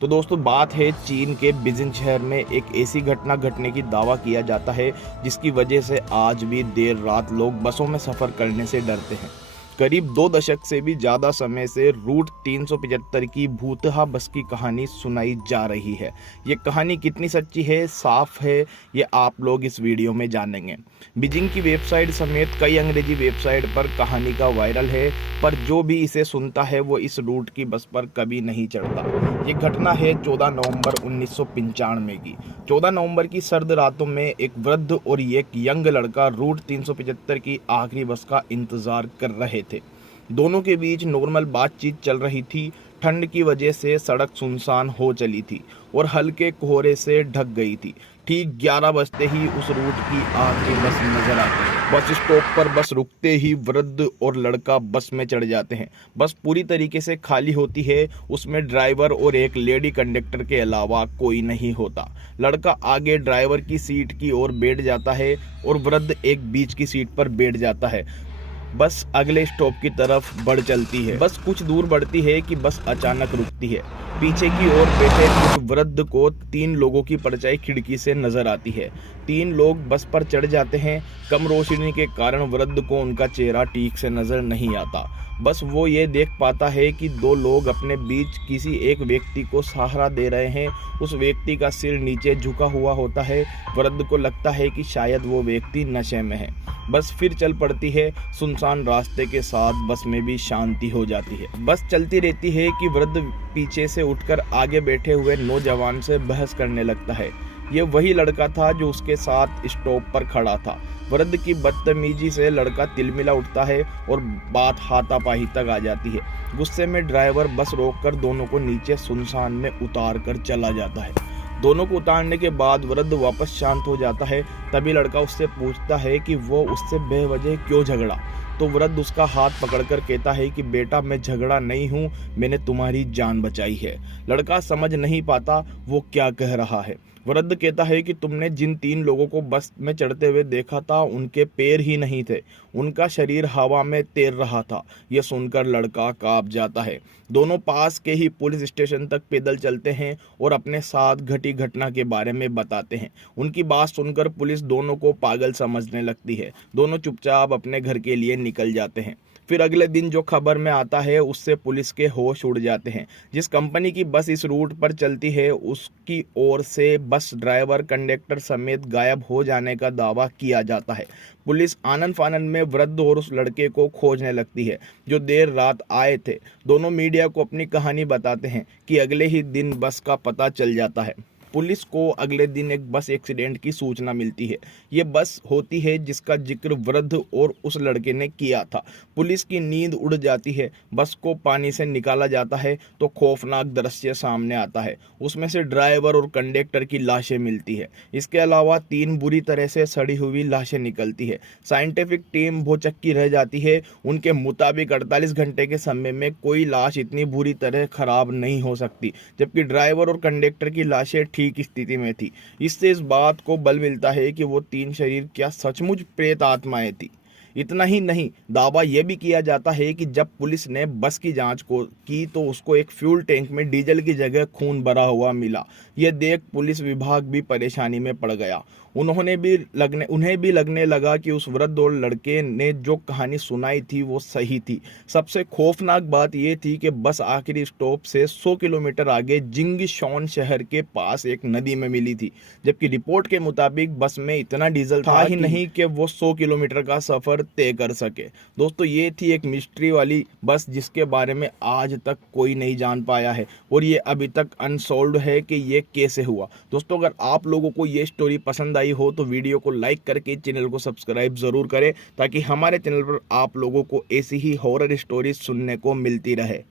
तो दोस्तों बात है चीन के बीजिंग शहर में एक ऐसी घटना घटने की दावा किया जाता है जिसकी वजह से आज भी देर रात लोग बसों में सफ़र करने से डरते हैं। करीब 2 दशक से भी ज़्यादा समय से रूट 375 की भूतहा बस की कहानी सुनाई जा रही है। ये कहानी कितनी सच्ची है, साफ है, ये आप लोग इस वीडियो में जानेंगे। बीजिंग की वेबसाइट समेत कई अंग्रेजी वेबसाइट पर कहानी का वायरल है, पर जो भी इसे सुनता है वो इस रूट की बस पर कभी नहीं चढ़ता। ये घटना है 14 नवंबर 1995 की। 14 नवंबर की सर्द रातों में एक वृद्ध और एक यंग लड़का रूट 375 की आखिरी बस का इंतजार कर रहे थे। दोनों के बीच नॉर्मल बातचीत चल रही थी। ठंड की वजह से सड़क सुनसान हो चली थी और हल्के कोहरे से ढक गई थी। ठीक 11 बजते ही उस रूट की आखिरी बस नजर आती है। बस स्टॉप पर बस रुकते ही वृद्ध और लड़का बस में चढ़ जाते हैं। बस पूरी तरीके से खाली होती है। उसमें ड्राइवर और एक लेडी कंडक्टर के अलावा कोई नहीं होता। लड़का आगे ड्राइवर की सीट की ओर बैठ जाता है और वृद्ध एक बीच की सीट पर बैठ जाता है। बस अगले स्टॉप की तरफ बढ़ चलती है। बस कुछ दूर बढ़ती है कि बस अचानक रुकती है। पीछे की ओर बैठे उस वृद्ध को 3 लोगों की परछाई खिड़की से नजर आती है। 3 लोग बस पर चढ़ जाते हैं। कम रोशनी के कारण वृद्ध को उनका चेहरा ठीक से नजर नहीं आता। बस वो ये देख पाता है कि 2 लोग अपने बीच किसी एक व्यक्ति को सहारा दे रहे हैं। उस व्यक्ति का सिर नीचे झुका हुआ होता है। वृद्ध को लगता है कि शायद वो व्यक्ति नशे में है। बस फिर चल पड़ती है। सुनसान रास्ते के साथ बस में भी शांति हो जाती है। बस चलती रहती है कि वृद्ध पीछे से उठकर आगे बैठे हुए नौजवान से बहस करने लगता है। ये वही लड़का था जो उसके साथ स्टॉप पर खड़ा था। वृद्ध की बदतमीजी से लड़का तिलमिला उठता है और बात हाथापाई तक आ जाती है। गुस्से में ड्राइवर बस रोककर दोनों को नीचे सुनसान में उतार कर चला जाता है। दोनों को उतारने के बाद वृद्ध वापस शांत हो जाता है। तभी लड़का उससे पूछता है कि वो उससे बेवजह क्यों झगड़ा। तो वृद्ध उसका हाथ पकड़कर कहता है कि बेटा, मैं झगड़ा नहीं हूँ, मैंने तुम्हारी जान बचाई है। लड़का समझ नहीं पाता वो क्या कह रहा है। वृद्ध कहता है कि तुमने जिन 3 लोगों को बस में चढ़ते हुए देखा था उनके पैर ही नहीं थे, उनका शरीर हवा में तैर रहा था। यह सुनकर लड़का कांप जाता है। दोनों पास के ही पुलिस स्टेशन तक पैदल चलते हैं और अपने साथ घटी घटना के बारे में बताते हैं। उनकी बात सुनकर पुलिस दोनों को पागल समझने लगती है। दोनों चुपचाप अपने घर के लिए निकल जाते हैं। फिर अगले दिन जो खबर में आता है उससे पुलिस के होश उड़ जाते हैं। जिस कंपनी की बस इस रूट पर चलती है उसकी ओर से बस ड्राइवर कंडक्टर समेत गायब हो जाने का दावा किया जाता है। पुलिस आनन फानन में वृद्ध और उस लड़के को खोजने लगती है जो देर रात आए थे। दोनों मीडिया को अपनी कहानी बताते हैं कि अगले ही दिन बस का पता चल जाता है। पुलिस को अगले दिन एक बस एक्सीडेंट की सूचना मिलती है। ये बस होती है जिसका जिक्र वृद्ध और उस लड़के ने किया था। पुलिस की नींद उड़ जाती है। बस को पानी से निकाला जाता है तो खौफनाक दृश्य सामने आता है। उसमें से ड्राइवर और कंडक्टर की लाशें मिलती है। इसके अलावा 3 बुरी तरह से सड़ी हुई लाशें निकलती है। साइंटिफिक टीम भौचक्की रह जाती है। उनके मुताबिक 48 घंटे के समय में कोई लाश इतनी बुरी तरह खराब नहीं हो सकती, जबकि ड्राइवर और कंडक्टर की लाशें ठीक स्थिति में थी। इससे इस बात को बल मिलता है कि वो 3 शरीर क्या सचमुच प्रेत आत्माएं थी। इतना ही नहीं, दावा यह भी किया जाता है कि जब पुलिस ने बस की जांच की तो उसको एक फ्यूल टैंक में डीजल की जगह खून भरा हुआ मिला। यह देख पुलिस विभाग भी परेशानी में पड़ गया। उन्हें भी लगने लगा कि उस वृद्ध और लड़के ने जो कहानी सुनाई थी वो सही थी। सबसे खौफनाक बात यह थी कि बस आखिरी स्टॉप से 100 किलोमीटर आगे जिंगशॉन शहर के पास एक नदी में मिली थी, जबकि रिपोर्ट के मुताबिक बस में इतना डीजल था ही नहीं कि वो 100 किलोमीटर का सफर तय कर सके। दोस्तों ये थी एक मिस्ट्री वाली बस जिसके बारे में आज तक कोई नहीं जान पाया है और ये अभी तक अनसॉल्व्ड है कि ये कैसे हुआ। दोस्तों अगर आप लोगों को ये स्टोरी पसंद आई हो तो वीडियो को लाइक करके चैनल को सब्सक्राइब जरूर करें ताकि हमारे चैनल पर आप लोगों को ऐसी ही हॉरर स्टोरीज सुनने को मिलती रहे।